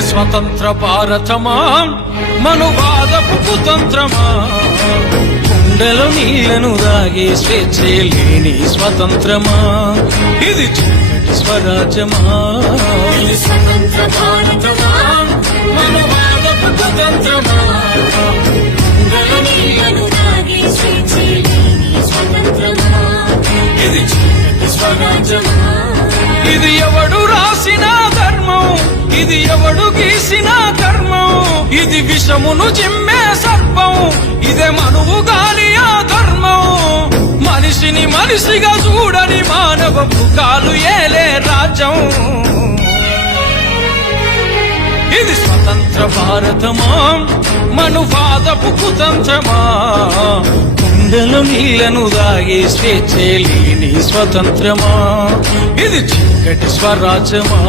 ఇది స్వతంత్ర భారతమా మనువాదపు కుతంత్రమా గుండెలో నీళ్లను దాగే స్వేచ్ఛే లేని స్వతంత్రమా ఇది చీకటి స్వరాజ్యమా ఇది స్వతంత్ర భారతమా మనువాదపు కుతంత్రమా గుండెలో నీళ్లను దాగే స్వేచ్ఛే లేని స్వతంత్రమా ఇది చీకటి స్వరాజ్యమా ఇది ఎవడు రాసిన ధర్మం ఇది ఎవడు గీసిన కర్మం ఇది విషమును చిమ్మే సర్పం ఇదే మనువు గాలి ఆ ధర్మం మనిషిని మనిషిగా చూడని మానవ మృగాలు ఏలే రాజ్యం ఇది స్వతంత్ర భారతమా మనువాదపు కుతంత్రమా గుండెలో నీళ్లను దాగే స్వేచ్ఛే లేని స్వతంత్రమా ఇది చీకటి స్వరాజ్యమా